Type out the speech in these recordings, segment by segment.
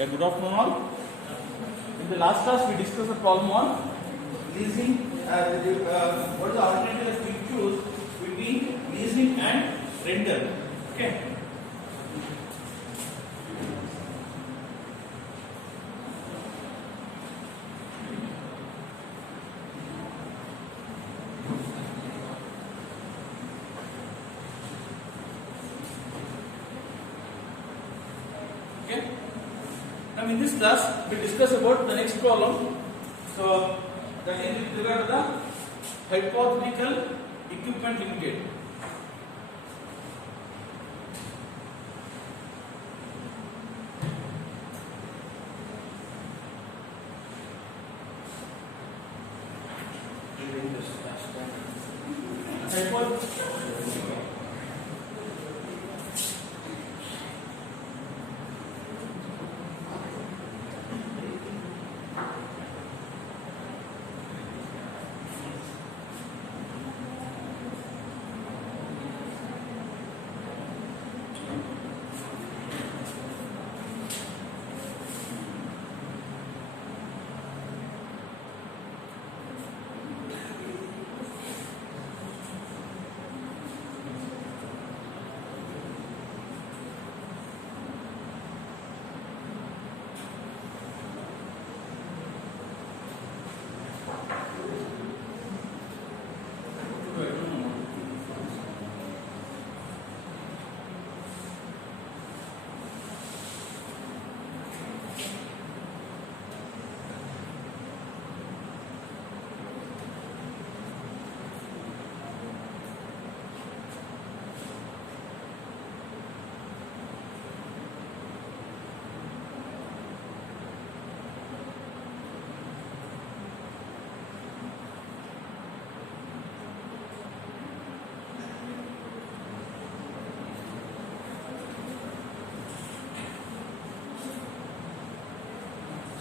Yeah, good afternoon all. In the last class we discussed the problem on leasing. What is the alternative that we choose between leasing and rental? Okay. Okay. Now in this class we discuss about the next problem. So that is with regard to the hypothetical equipment limited.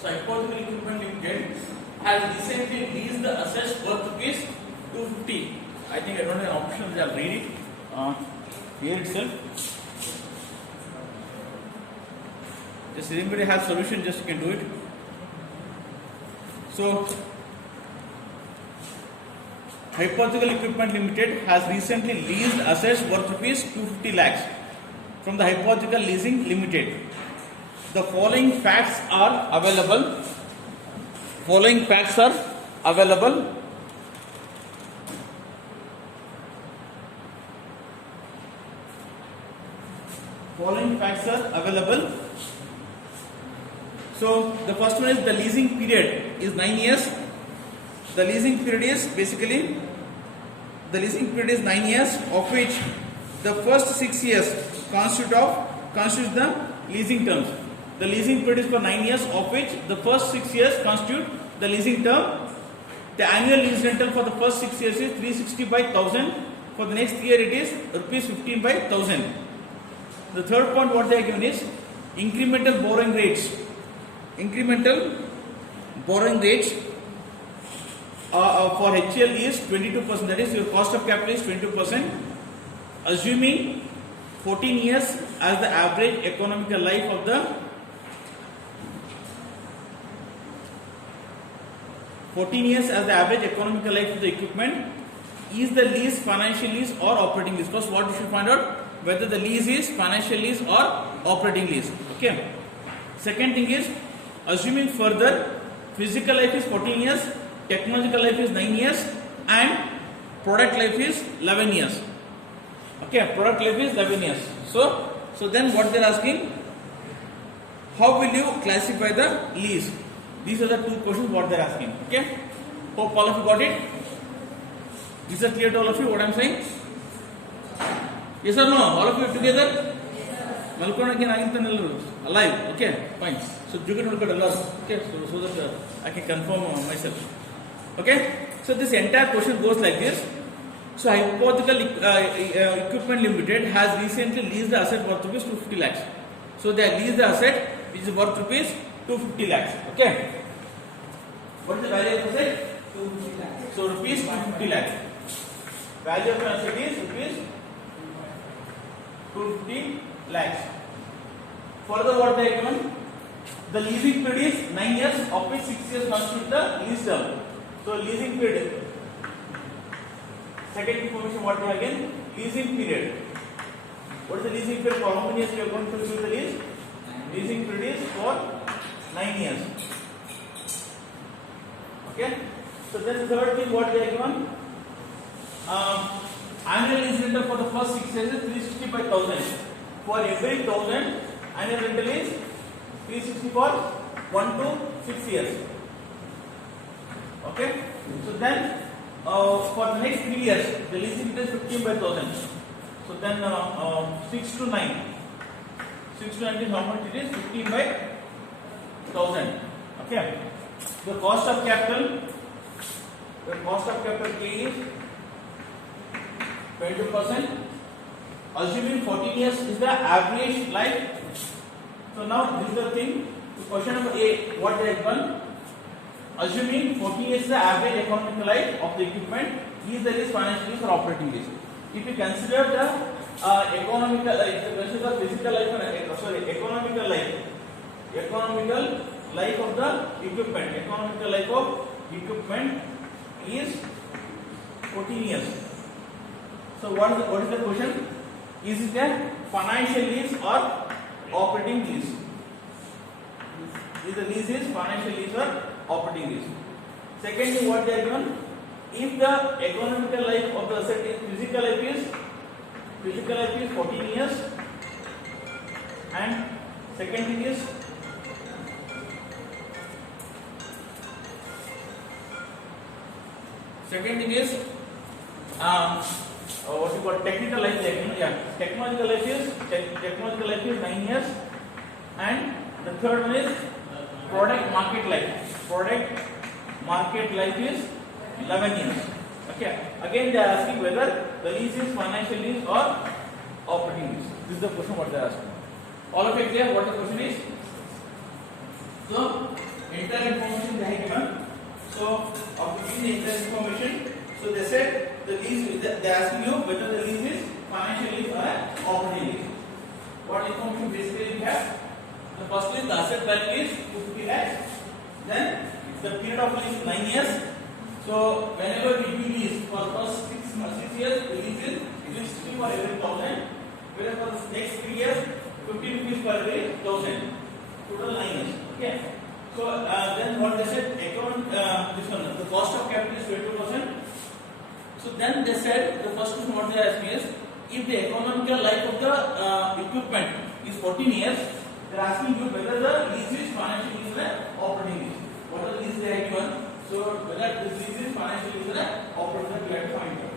So hypothetical equipment limited has recently leased the assets worth rupees 250. I think I don't have an option. I'll read it here itself. Just anybody has solution, just you can do it. So hypothetical equipment limited has recently leased assets worth rupees 250 lakhs from the hypothetical leasing limited. The following facts are available. Following facts are available. Following facts are available. So the first one is the leasing period is 9 years. The leasing period is basically the leasing period is 9 years, of which the first 6 years constitute the leasing terms. The leasing period is for 9 years, of which the first 6 years constitute the leasing term. The annual lease rental for the first 6 years is 360 by 1000. For the next year it is rupees 15 by 1000. The third point what they are given is incremental borrowing rates. Incremental borrowing rates for HCL is 22%. That is your cost of capital is 22%. Assuming 14 years as the average economical life of the 14 years as the average economical life of the equipment. Is the lease financial lease or operating lease? First, what you should find out whether the lease is financial lease or operating lease. Okay. Second thing is assuming further physical life is 14 years, technological life is 9 years, and product life is 11 years. Okay, product life is 11 years. So then what they are asking? How will you classify the lease? These are the two questions what they are asking. Okay. Hope all of you got it. Is it clear to all of you what I am saying? Yes or no? All of you together? Malkona again alive. Okay, fine. So you can look at Allah. Okay, so that I can confirm myself. Okay. So this entire question goes like this. So hypothetical equipment limited has recently leased the asset worth rupees 250 lakhs. So they leased the asset which is worth rupees 250 lakhs. Okay. What is the value of the asset? 250 lakhs. So rupees 250 lakhs. Value of the asset is rupees 250 lakhs. Further, what they are given? The leasing period is 9 years, of which 6 years constitute the lease term. So leasing period. Second information what we have again? Leasing period. What is the leasing period? For how many years we are going to use the lease? Leasing period is for 9 years. Okay. So then the third thing what they are given. Annual lease rental for the first 6 years is 360 by 1000. For every 1000, annual rental is 360 for 1 to 6 years. Okay. So then for the next 3 years, the leasing is 15 by 1000. So then 6 to 9. 6 to 9 is how much it is? 15 by 1000. Okay. The cost of capital. The cost of capital K is 20%. Assuming 14 years is the average life. So now this is the thing. Question number A, what they have done? Assuming 14 years is the average economic life of the equipment, is the lease financial lease or operating lease. If you consider the economical physical life economical life of the equipment, economical life of equipment is 14 years. So what is the question? Is it a financial lease or operating lease? Is the lease is financial lease or operating lease? Secondly, what they are given? If the economical life of the asset is physical life is 14 years, and second thing is what you call technical life. Technological life is 9 years, and the third one is product market life is 11 years. Okay. Again they are asking whether the lease is financial lease or operating lease. This is the question what they are asking. All of it clear what the question is? So entire information they have given. So after giving the entire information, so they said the lease, they are asking you whether the lease is financial lease or operating lease. What information basically we have? The first is the asset value is 250 lakhs. Then the period of lease is 9 years. So whenever we do lease for the first 6 years, the lease is 360 for every 1000. Whereas for the next 3 years, 50 rupees per every 1000. Total 9 years. Okay. So then what they said, this one, the cost of capital is 20%. So then they said the first question what they asked me is, if the economical life of the equipment is 14 years, they are asking you whether the lease is financial lease or operating lease. What are the lease they have given? So whether this lease is financial lease or operating lease, we have to find out.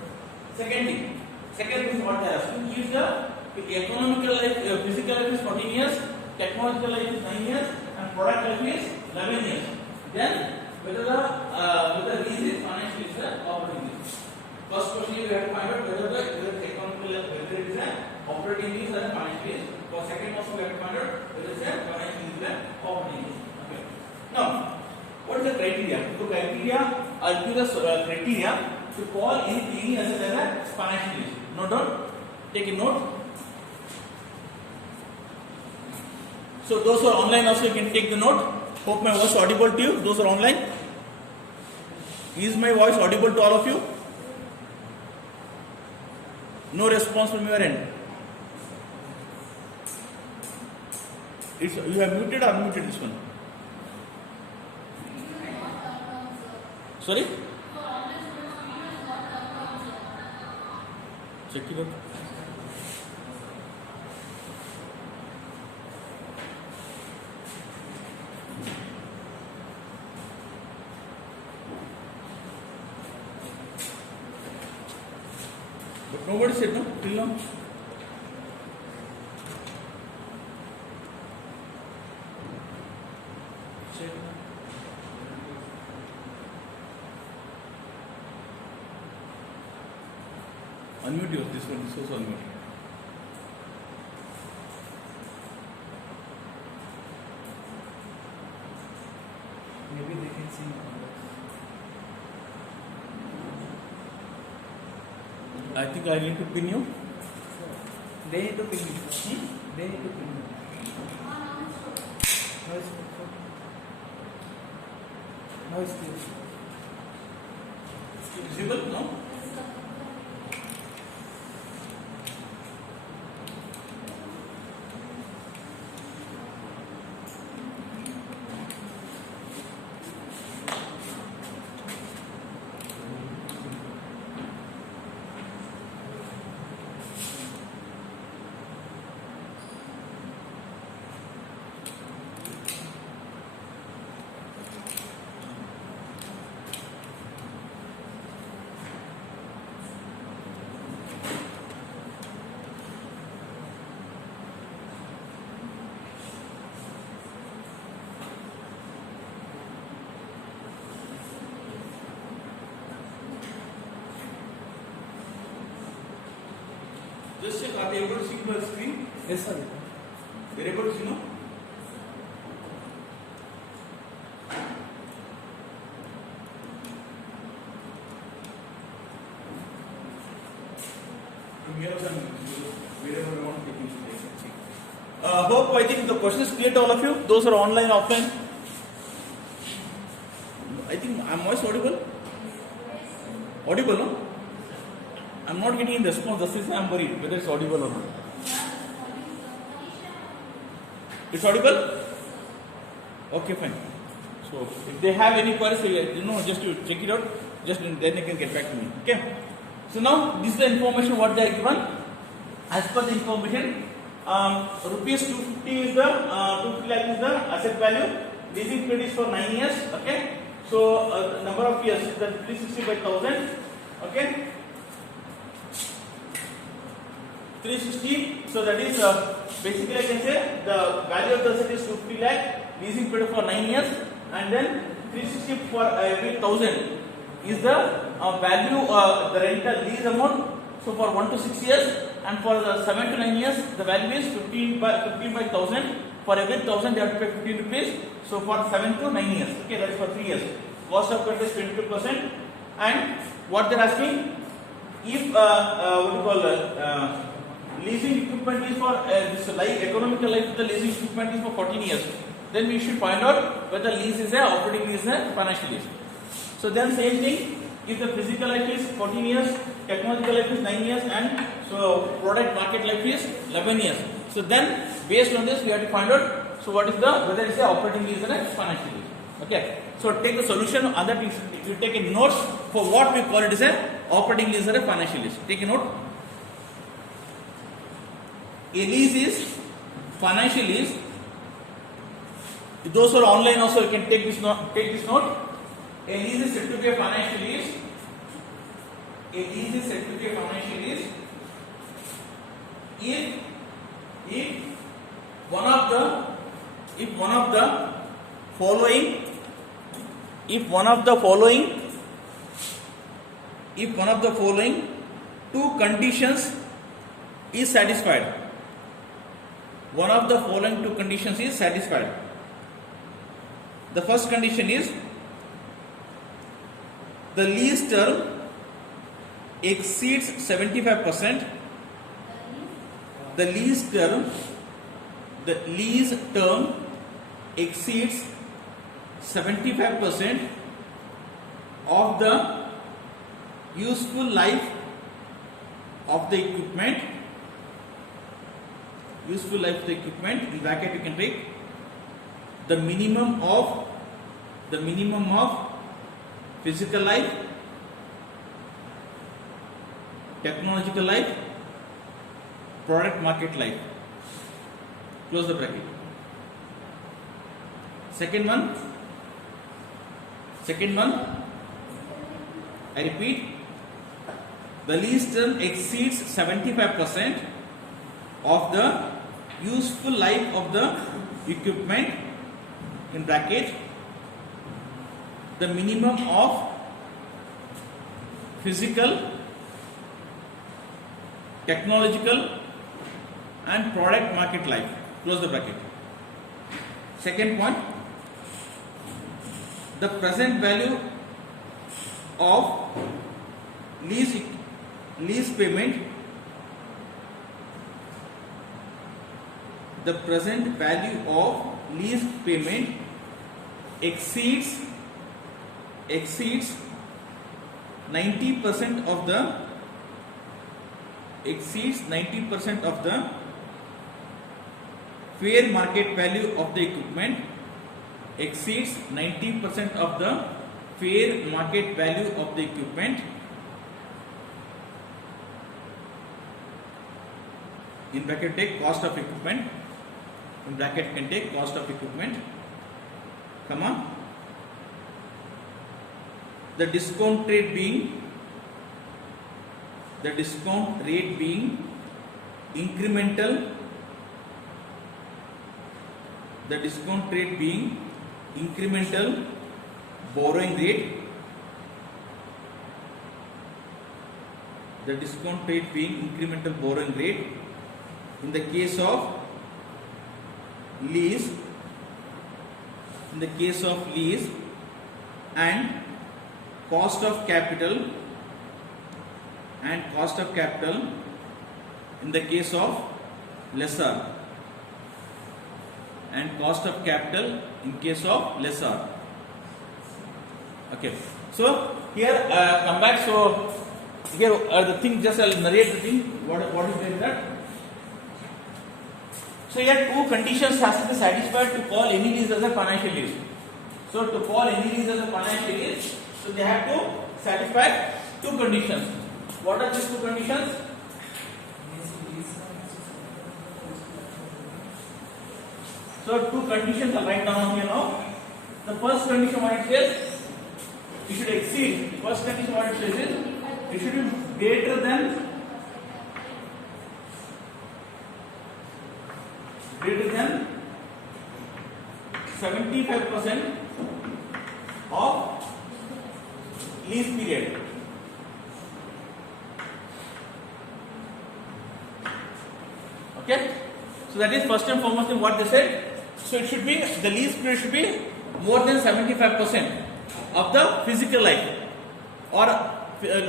Second thing what they are asking, if the economical life, physical life is 14 years, technological life is 9 years, and product life is 11 years, then whether the lease is financial lease or operating lease. First question is we have to find out whether the economical life, whether it is an operating lease or a financial lease. For second also we have to find out whether it is a financial lease or operating lease. Okay. Now, what is the criteria? So criteria, I'll give the criteria to call any asset as a financial lease. Note down. Take a note. So those who are online also you can take the note. Hope my voice audible to you. Those who are online. Is my voice audible to all of you? No response from your end. You have muted or unmuted this one? Sorry? Check it out. But nobody said no till now. Unmute yours, this one is also unmuted. Maybe they can see. I think I need to pin you. They need to pin you. They need to pin you. Now it's clear. Visible? No? Just check, are you able to see the screen? Yes, sir. You're able to see, no? We have some wherever we want to take it. Hope I think the question is clear to all of you. Those are online, offline. I think I'm voice audible. Audible, no? I'm not getting any response. That's the reason I'm worried whether it's audible or not. It's audible? Okay, fine. So if they have any queries, just to check it out. Just then they can get back to me. Okay. So now this is the information what they are given. As per the information, rupees 250 is the 250 lakh is the asset value. Leasing period is for 9 years. Okay. So number of years is the 365,000. Okay. 360. So that is basically I can say the value of the asset is 250 lakh. Leasing period for 9 years, and then 360 for every 1,000 is the value the rental lease amount. So for 1 to 6 years, and for the 7 to 9 years, the value is 15 by 1,000. For every 1,000, they have to pay 15 rupees. So for 7 to 9 years, okay, that is for 3 years. Cost of credit is 22%. And what they are asking, if what you call leasing equipment is for this economical life of the leasing equipment is for 14 years, then we should find out whether lease is a operating lease or financial lease. So then same thing, if the physical life is 14 years, technological life is 9 years, and so product market life is 11 years. So then based on this we have to find out, so what is the whether it's a operating lease or a financial lease. Okay. So take the solution on that. You take a notes for what we call it as a operating lease or a financial lease. Take a note. A lease is financial lease. Those who are online also you can take this note. A lease is said to be a financial lease. A lease is said to be a financial lease if one of the following two conditions is satisfied. One of the following two conditions is satisfied. The first condition is the lease term exceeds 75%. The lease term exceeds 75% of the useful life of the equipment. Useful life of the equipment, in bracket you can take the minimum of physical life, technological life, product market life. Close the bracket. Second one, I repeat, the lease term exceeds 75% of the useful life of the equipment, in bracket the minimum of physical, technological and product market life. Close the bracket. Second point, the present value of lease payment, the present value of lease payment exceeds 90% of the fair market value of the equipment, exceeds 90% of the fair market value of the equipment, in bracket take cost of equipment, in bracket can take cost of equipment, comma, the discount rate being incremental, the discount rate being incremental borrowing rate, the discount rate being incremental borrowing rate in the case of lease, and cost of capital in the case of lessor, and cost of capital in case of lessor. Okay, so here come back. So here the thing, just I'll narrate the thing. What is like that? So here two conditions has to be satisfied to call any lease as a financial lease. So to call any lease as a financial lease, so they have to satisfy two conditions. What are these two conditions? So two conditions are written down here now. The first condition what it says, it should exceed. First condition what it says is, it should be greater than 75% of lease period. Okay, so that is first and foremost thing what they said. So it should be, the lease period should be more than 75% of the physical life, or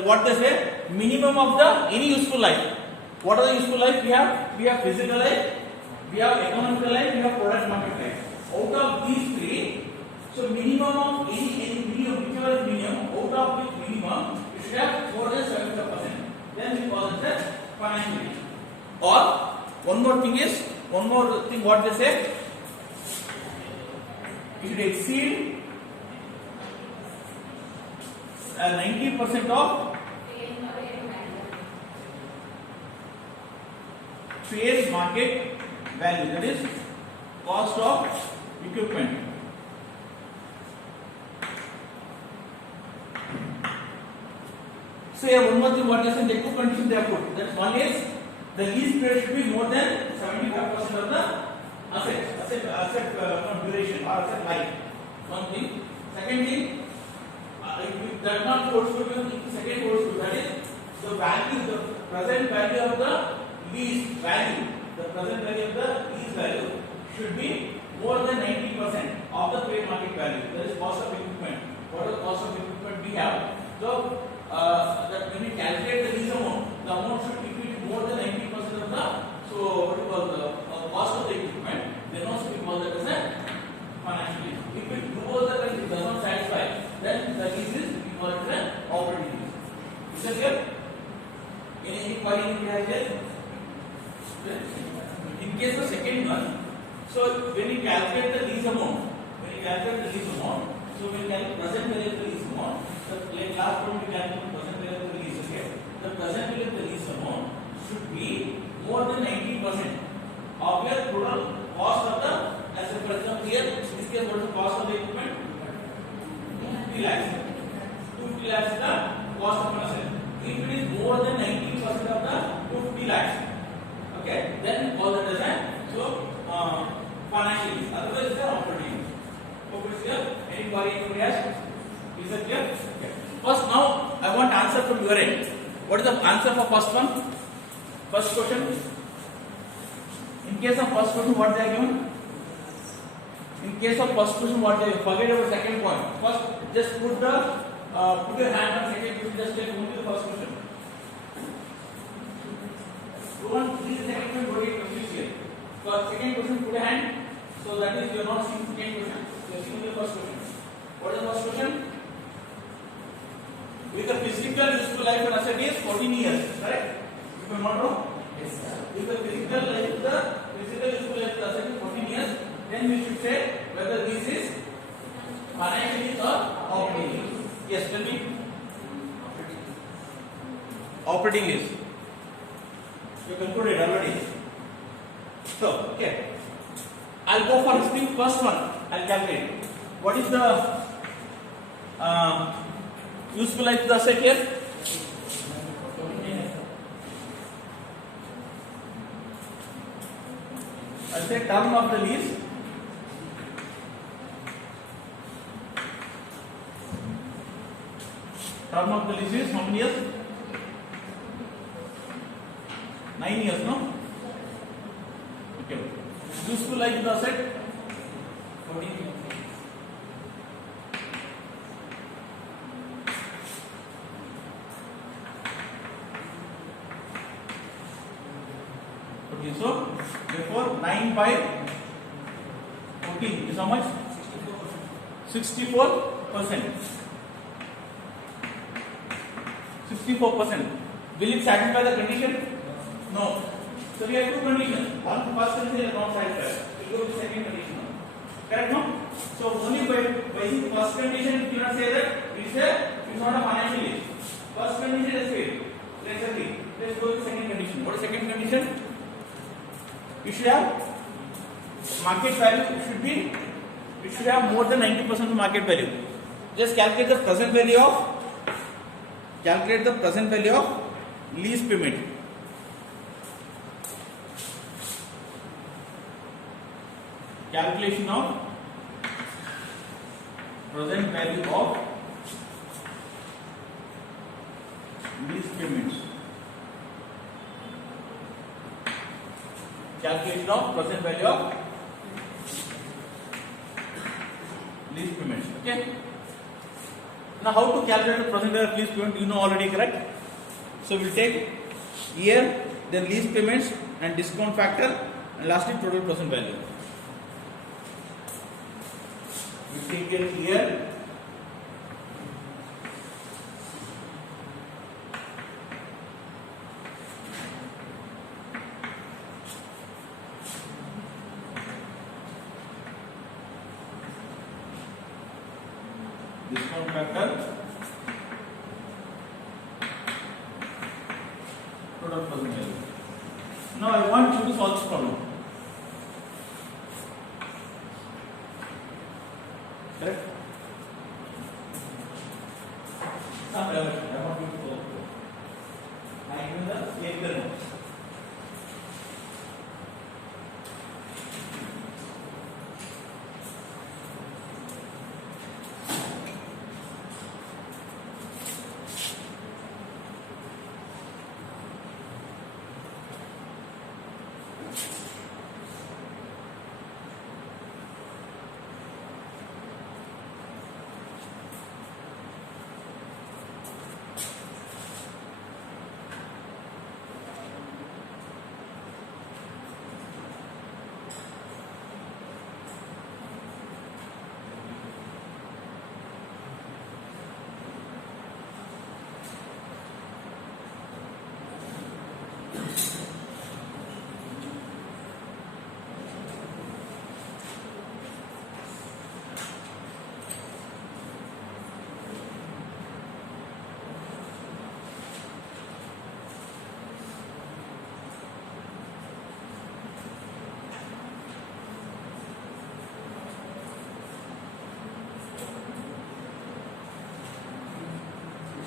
what they say, minimum of the any useful life. What are the useful life? We have physical life, we have economical life, we have product market life. Out of these three, so minimum of any minimum, whichever is minimum, out of which minimum, it should have more than 75%. Then we call it as financial lease. Or one more thing what they say, it should exceed 90% of fair market value, that is cost of equipment. So here one more thing what they say, the two conditions they have put. That one is the lease period should be more than 75% of the asset duration or asset life. One thing. Second thing, that not holds good, second holds good. That is the value, the present value of the lease value. The present value of the lease value should be more than 90% of the fair market value. That is cost of equipment. What is the cost of equipment we have? So that when we calculate the lease amount, the amount should be more than 90% of the, so what we call the cost of the equipment. Then also we call that as a financial lease. If it goes that and it does not satisfy, then the lease is, we call it as an operating lease. Is that clear? Any query you have there? In case of second one, so when you calculate the lease amount, so we calculate present value of the lease amount. So last one we calculate present value of the lease. Okay, the present value of the lease amount should be more than 90% of your total cost of the asset. For example, here in this case, what is the cost of the equipment? 250 lakhs. 250 lakhs is the cost of an asset. If it is more than 90% of the 250 lakhs, okay, then we call that as a financial lease. Otherwise, it's an operating lease. Hope it's clear. Any query anybody has? Is that clear? Okay. First, now I want answer from your end. What is the answer for first one? First question. In case of first question, what they are given? In case of first question, what they forget about second point. First, just put your hand on second question. Just take only the first question. Don't this second question. Don't get confused here. For second question, put your hand. So that is you are not seeing second question. You are seeing the first question. What is the first question? If the physical useful life of an asset is 14 years, correct? If I am not wrong. Yes, sir. If the physical useful life of the asset is 14 years, then we should say whether this is financial lease or operating lease. Yes, tell me. Operating lease. You concluded already. So, okay. I'll go for the first one. I'll calculate. What is the useful life of the asset here? I'll say term of the lease. Term of the lease is how many years? 9 years, no? Okay. Useful life of the asset? 14 years. Okay, so therefore 9 by 14 is how much? 64%. 64%. Will it satisfy the condition? No. So we have two conditions. One, first condition is not satisfied. We go to second condition now. Correct, no? So only by the first condition you cannot say that it's not a financial lease. First condition is failed. Let's agree. Let's go to the second condition. What is second condition? You should have market value. It should have more than 90% of market value. Just calculate the present value of lease payment. Calculation of present value of lease payments. Calculation of present value of lease payments. Okay. Now, how to calculate the present value of lease payment? You know already, correct? So we'll take year, then lease payments and discount factor, and lastly total present value. We take it here. Discount factor, total present value. Now I want you to solve this problem. Correct? Some level. I want you to solve it. I give the April notes.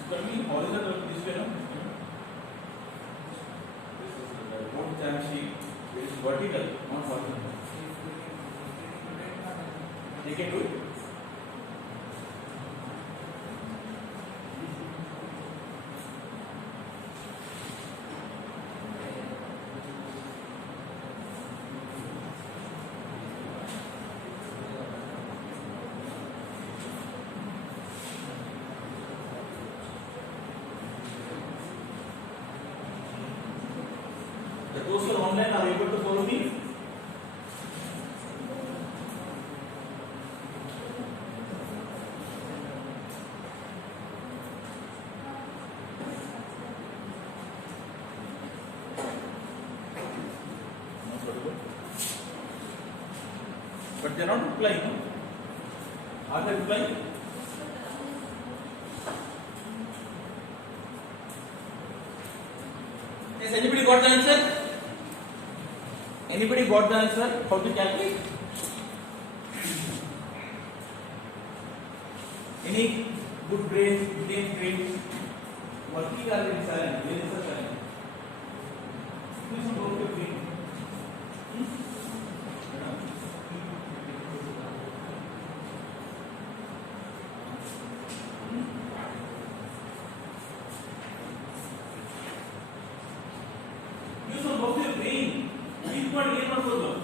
Coming horizontal this way, no? What time sheet? It is vertical, not horizontal. They can do it. Those who are online are able to follow me. but they are not replying. No? Are they replying? Has anybody got the answer? Anybody got the answer? How to calculate? Any good brains, brilliant brains? Working are in silent. Where is the silent? Please don't go to brain. Use some of your brain. Please go and learn what goes.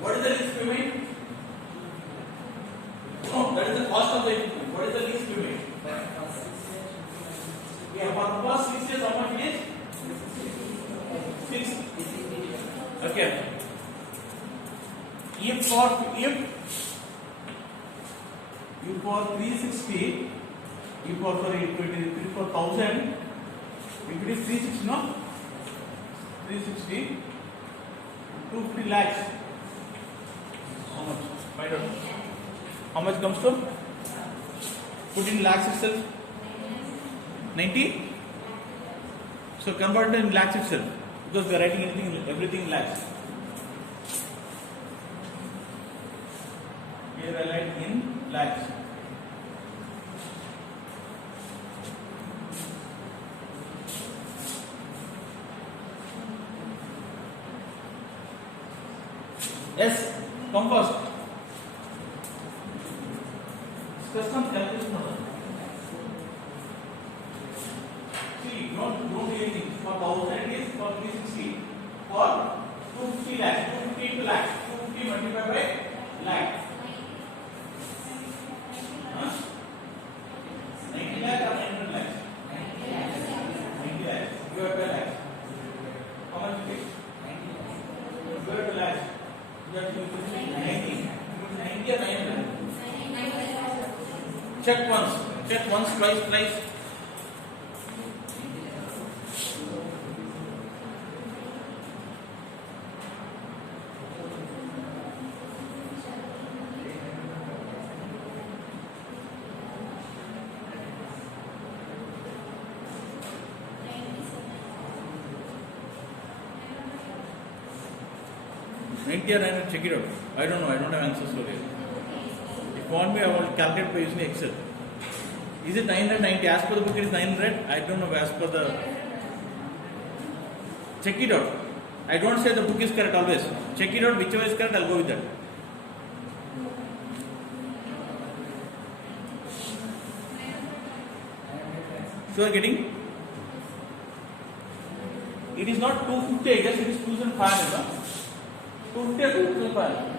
What is the lease payment? No, that is the cost of the equipment. What is the lease payment? Yeah, for the first 6 years, how much it is? 6. Okay. If for 360, if for sorry, if it is for 1000, if it is 360, no? 360, 250 lakhs. How much? Find out. How much comes to? Put in lakhs itself. 90. So convert it in lakhs itself, because we are writing everything in lakhs. Here I write in lakhs. Yes, come first. Discuss some calculation. See, don't do anything. For 1000 it is for 360. For 250 lakhs, 250 lakhs, 250 multiplied by lakh. 90 lakhs or 900 lakhs? 90 lakhs. You have 12 lakhs. How much it is? 12 lakhs. You have 90. 90 or 900? Check once, twice. Check it out. I don't know. I don't have answers for it. If you want me, I will calculate by using Excel. Is it 990? As per the book, it is 900. I don't know. As per the. Check it out. I don't say the book is correct always. Check it out. Whichever is correct, I'll go with that. So you are getting. It is not 250. I guess it is 2500. No? 250 or 2500?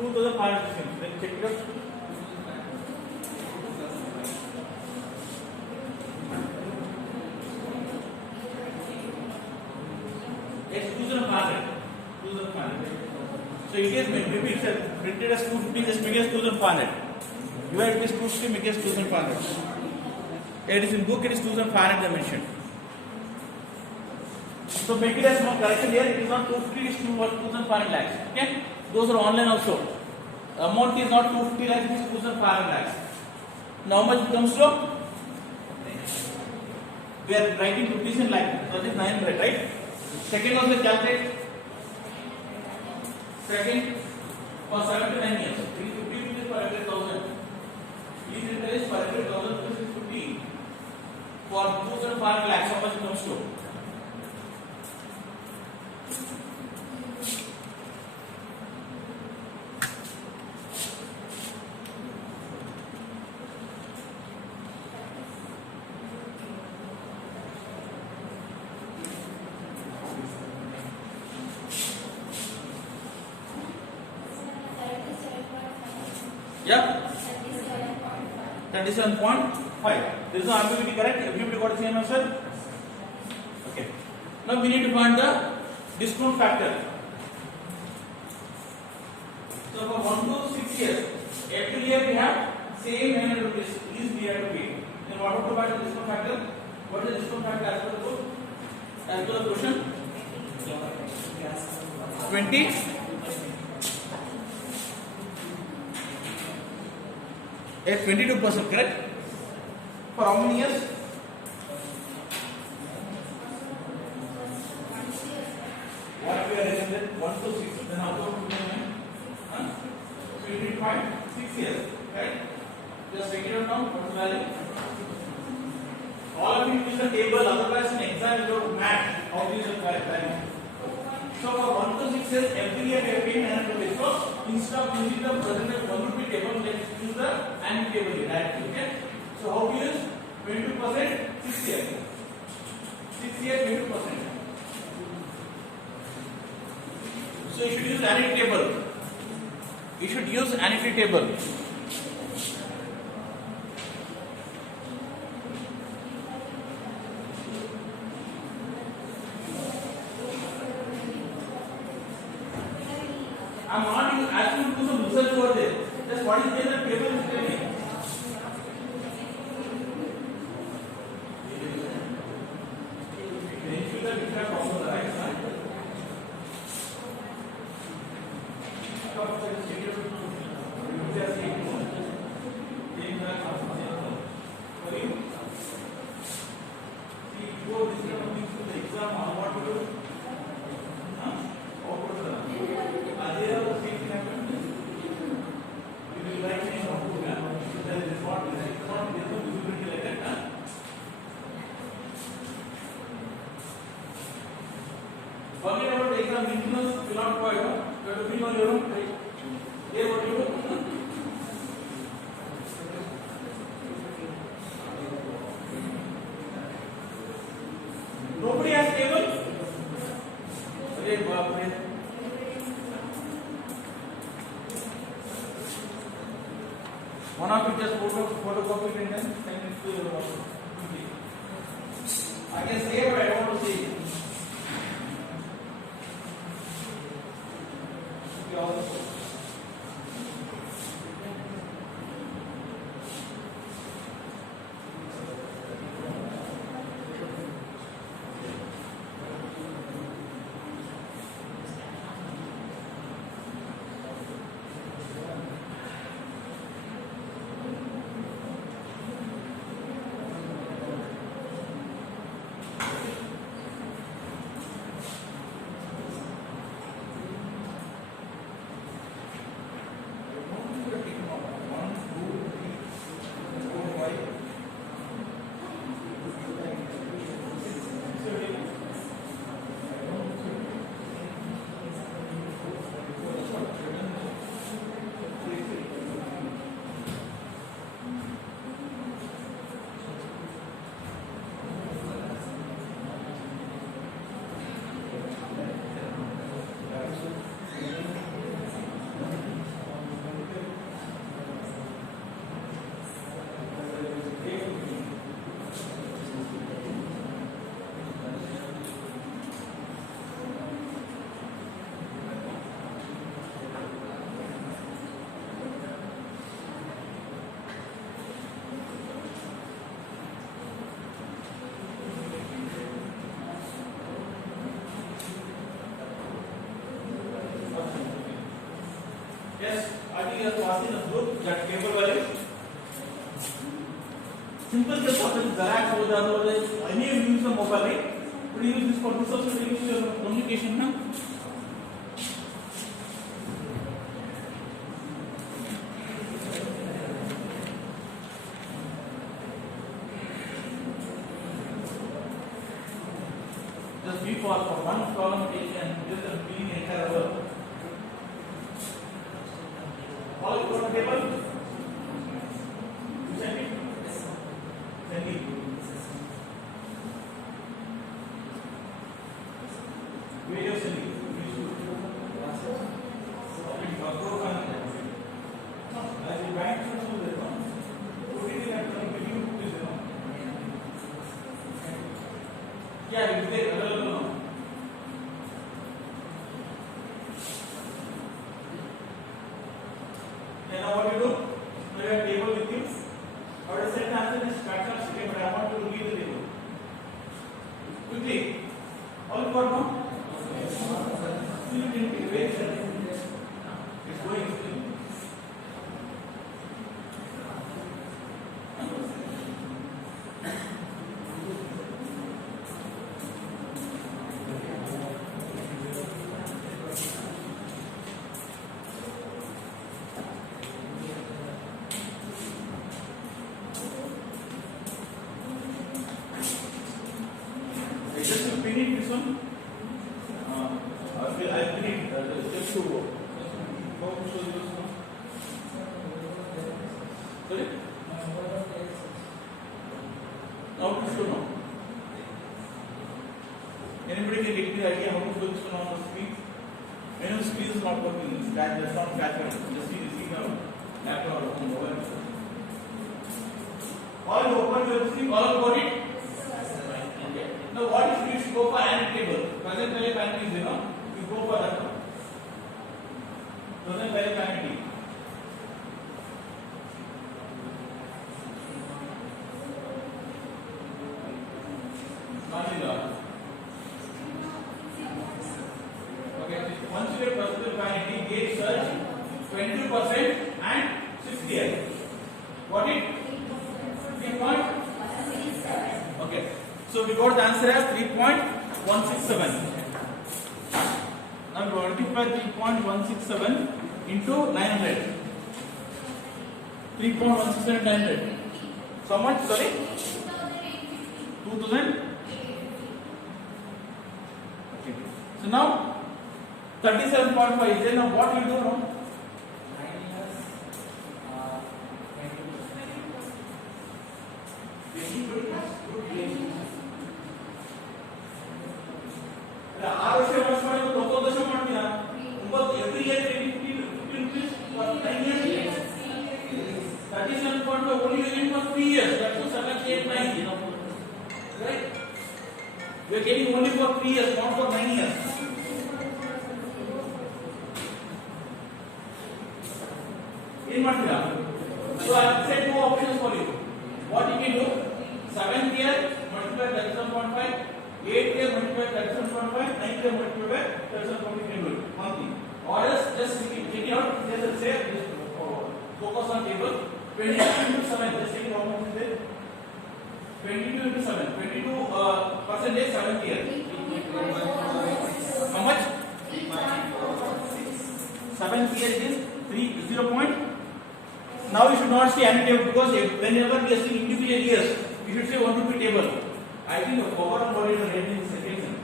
2500. Then check it out. Yes, 2500. So it is maybe it's printed as 250, just make it as 2500. You have it is 250, make it as 2500. It is in book, it is 2500 dimension. So make it as more correction here, it is not 250, it is 2500 lakhs. Okay? Those are online also. Amount is not 250 lakhs, it is 2500 lakhs. Now how much it comes to? We are writing rupees in lakh, so that is 900, right? Second also calculate. Second, for 7 to 9 years, 350 rupees per 100,000. Lease rental is per 100,000 rupees is 50. For 2500 lakhs, how much it comes to? Yeah? 37.5. There is no ambiguity, correct? Everybody got the same answer? Okay. Now we need to find the discount factor. So for 1 to 6 years, every year we have same 900 rupees. Is we have to pay. what to find the discount factor? What is the discount factor as per the book? As per the question? 20. At 22%, correct? For how many years? What we are raising that 1 to 6. Then how to 20.6 years, right? Just take it out now. What's the value? All of you use the table. Otherwise, in exam you don't match how to use the correct value. So for 1 to 6 years, every year we have been annual. So instead of using the present 1 rupee table, let's use the annual table here directly. Okay? So how to use 22% 6 years. 6 years 22%. So you should use annuity table. You should use annuity table. I'm not asking you to do some research over there. Just what is there in the table is telling. Forget about the exam maintenance, will not provide. You have to bring on your own. Here what you do? Nobody has table. One of you just photocopy it and then send it to your office. I can say but I don't want to say it. Yes, I think you are passing the group that table value. Simple just of Xerox or the other any you use the mobile, right? But you use this for research or use your communication now. Just be for one column taken, just a being entire work. All you got the table? You send it? Send it. Where you send it? As a bank should do that one. Put it in that one, will you put this one? Yeah, you take another one. Then now what you do? You have a table with you. How to set answer is structure. quickly. All for now. It's going. Just to finish this one. I'll finish just to how to show this one. Sorry? How to show now? Anybody can get the idea how to show this one on the screen? I know the screen is not working. That's not catching. Just see now. Laptop or mobile. All open your screen. All got it. Now what if you should go for AND table? Present value parity is 0. You go for that one. Present value parity. Not in the. Okay. Once you get present value parity, gauge search 22% and 60. Got it? 3 point. Okay. So we got the answer as 3.167. Now multiply 3.167 into 900. 3.167 900. So how much? Sorry? 2000. Okay. So now 37.5 is there. Now what we do now? Every year 50 rupees for 9 years. 37.5 only using for 3 years. That's for 7, 8, 9. Right? We are getting only for 3 years, not for 9 years. So I have said 2 options for you. What you can do? 7th year multiply 37.5, 8th year multiply 37.5, 9th year multiply 37.5. You can do it. One thing. Or else just take it out. Just say focus on table. 22 into 7. Just take it how much is there? 22 into 7. 22 percentage 7th year. How much? 7th year is 0 point. Now you should not say any table because whenever we are seeing individual years, you should say 1 rupee table. I think the cover on body is in this section.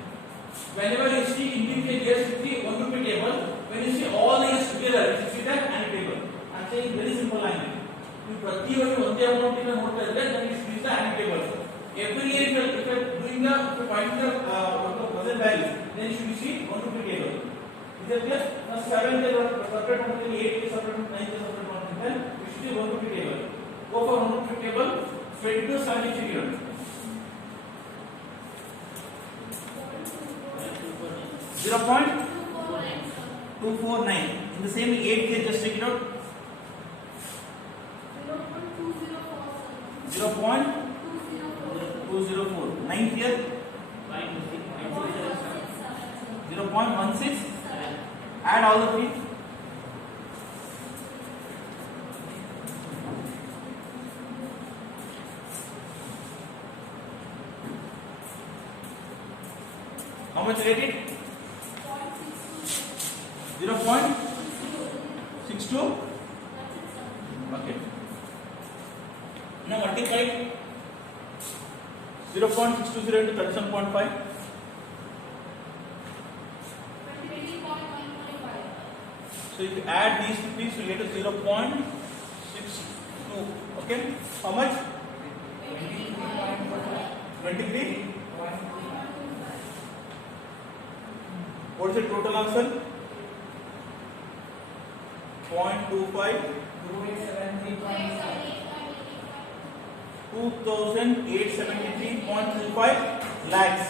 Whenever you see individual years, you see 1 rupee table. When you see all the years together, you see that any table. I am saying very simple line. You prati year one day amount in the note then you should use the any table. Every year if you are doing the finding the present value, then you should see 1 rupee table. Is that clear? Now 7 year separate one, 8 year separate, 9 year separate one, then you should see 1 rupee table. Go for 1 rupee table. 22 7 period. 0.249. In the same 8 year, just take it out. 0.204. 9th year. 0.16. Add all the three. How much rate it? 0.62. Okay. Now multiply 0.620 into 37.5. So if you add these two things, you get to 0.62. Okay. How much? 23. What is the total answer? 0.25. 2,873.25 lakhs.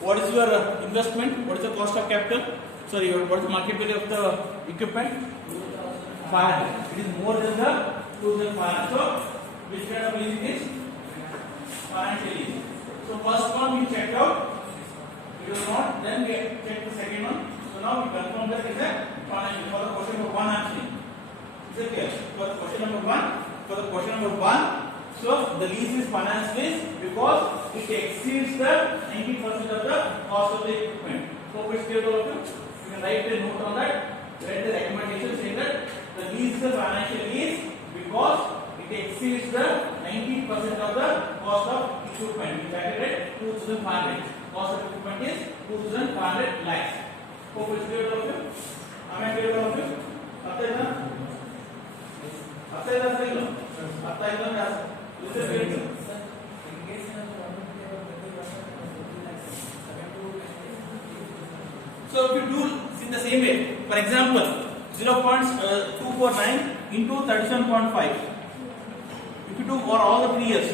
What is your investment? What is the cost of capital? Sorry, what is the market value of the equipment? 500. It is more than the 2,500. So, which kind of leasing is financial the lease is finance lease because it exceeds the 90% of the cost of the equipment. So it's clear to all of you. You can write a note on that. Write the recommendation saying that the lease is a financial lease because it exceeds the 90% of the cost of equipment. We calculate at 2,500. Cost of equipment is 2,500 lakhs. Hope it's clear to all of you. Am I clear to all of you? Artha idha? Artha idha sir? Artha idha क्या? Listen carefully. So if you do in the same way, for example, 0.249 into 37.5. If you do for all the 3 years,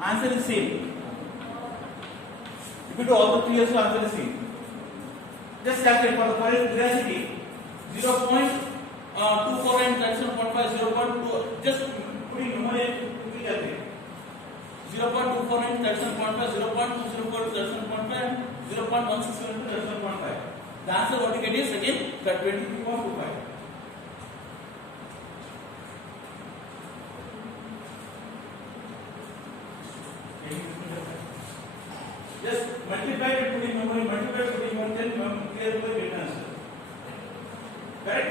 answer is same. If you do all the 3 years, answer is same. Just calculate for the curiosity. 0.249 37.5 0.2. Just put in numerator. 0.249 37.5 0.204 37.5 0.167 37.5. The answer what you get is again the 23.25. Just multiply it put in memory, multiply it put in memory, then clear the get answer. Correct?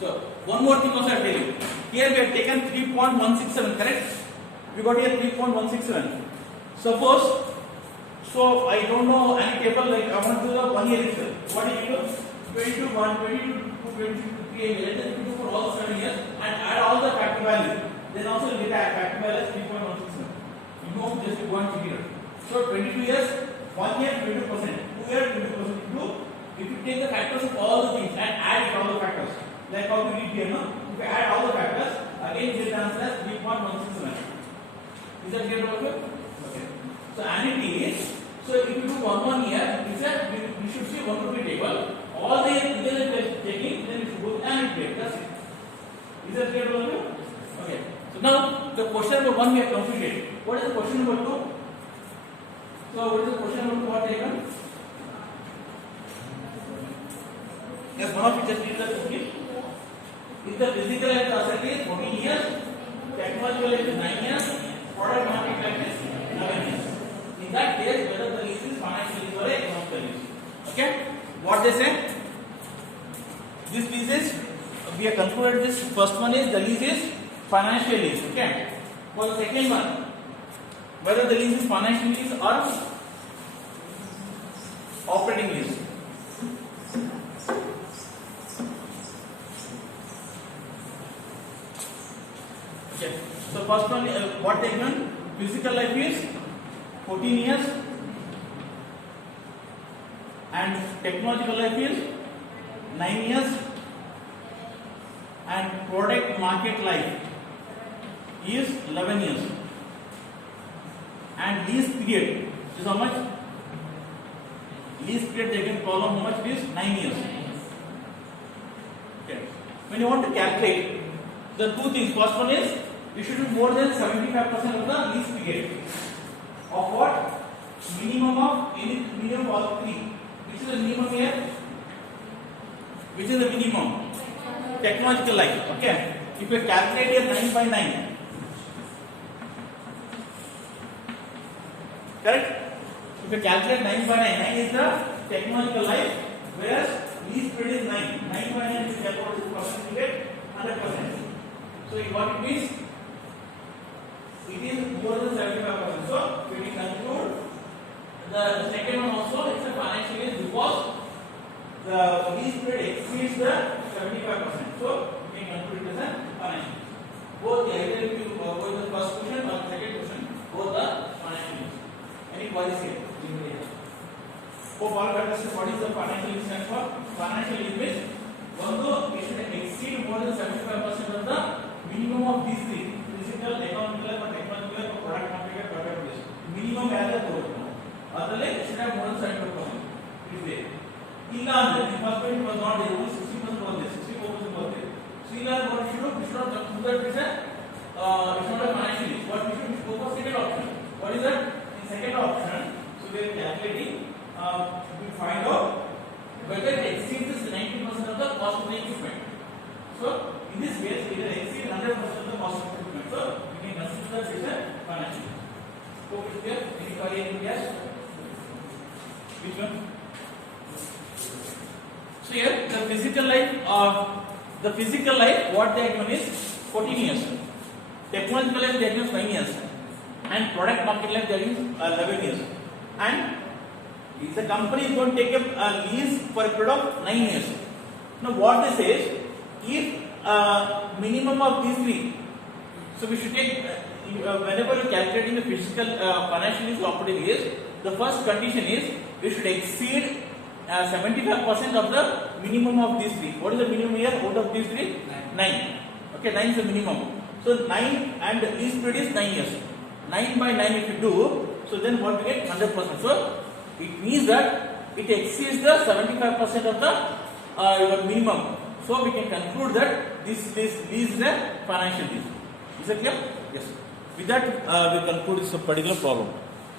So one more thing also I tell you. Here we have taken 3.167, correct? We got here 3.167. Suppose, so I don't know any table, like I want to do the 1 year itself. What is equal? 22, 1, 22 to 23, let us do for all 7 years and add all the factor values. Then also get a factor value as 3.167. You know, just one figure. So 22 years, 1 year 22%, 2 years 22% into. If you take the factors of all the things and add all the factors, like how we did here, no? If you add all the factors, again you get the answer as 3.167. Is that clear about it? Okay. So annuity is, so if you do 1 year, we should see 1 rupee table. All the years we are taking, then we should go to annuity. That's it. Is that clear about it? Okay. So now the question number 1 we have completed. What is the question number 2? So what is the question number 2 what taken? Yes, one of you just read the question. If the physical life asset is 14 years, technological life is 9 years, product market life is 11 years. In that case, whether the lease is financial lease or economical lease. Okay? What they say? This lease is, we have concluded this. First one is the lease is financial lease. Okay? For the second one, whether the lease is financial lease or operating lease. Okay. So first one, what they given? Physical life is 14 years and technological life is 9 years and product market life is 11 years and lease period is how much? Lease period they can column how much it is 9 years. Okay. When you want to calculate the two things, first one is you should be more than 75% of the lease period. Of what? Minimum of any minimum of 3. Which is the minimum here? Which is the minimum? Technological life. Okay. If you calculate here 9 by 9. Correct? If you calculate 9 by 9, 9 is the technological life, whereas lease period is 9. 9 by 9 is calculated percent, you get 100%. So what it means? It is more than 75%. So we can conclude the second one also it's a financial lease because the lease period exceeds the 75%. So we can conclude it as a financial lease. Both the either if you go with the first question or the second question, both the financial lease. Any queries here? Hope all understand what is the financial lease stands for. Financial lease means although it should exceed more than 75% of the minimum of these things. Physical, economical, or technological, or product market, product list. Minimum value of otherwise, it should have more than 75%. It is there. Illa, the first point was not there, only 60% was there, 64% was there. So, illa, what we should do? We should not do that. It's not a financial lease. What we should go for second option. What is that? In second option, so we are calculating, we find out whether it exceeds 90% of the cost of the equipment. So, in this case, it will exceed 100% of the cost of equipment. So, we can consider this as Yes. Which one? So here the physical life, what they are given is 14 years. Technological life they are given 9 years, and product market life they are given 11 years. And if the company is going to take a lease for a period of 9 years. Now what they say is, if minimum of these three, so we should take whenever you are calculating the physical financial lease or operating lease, the first condition is we should exceed 75% of the minimum of these three. What is the minimum here out of these three? 9. Okay, 9 is the minimum. So 9 and lease period is 9 years. 9 by 9 if you do, so then what we get? 100%. So it means that it exceeds the 75% of the your minimum. So we can conclude that this lease is a financial lease. Is that clear? Yes. With that we conclude this particular problem.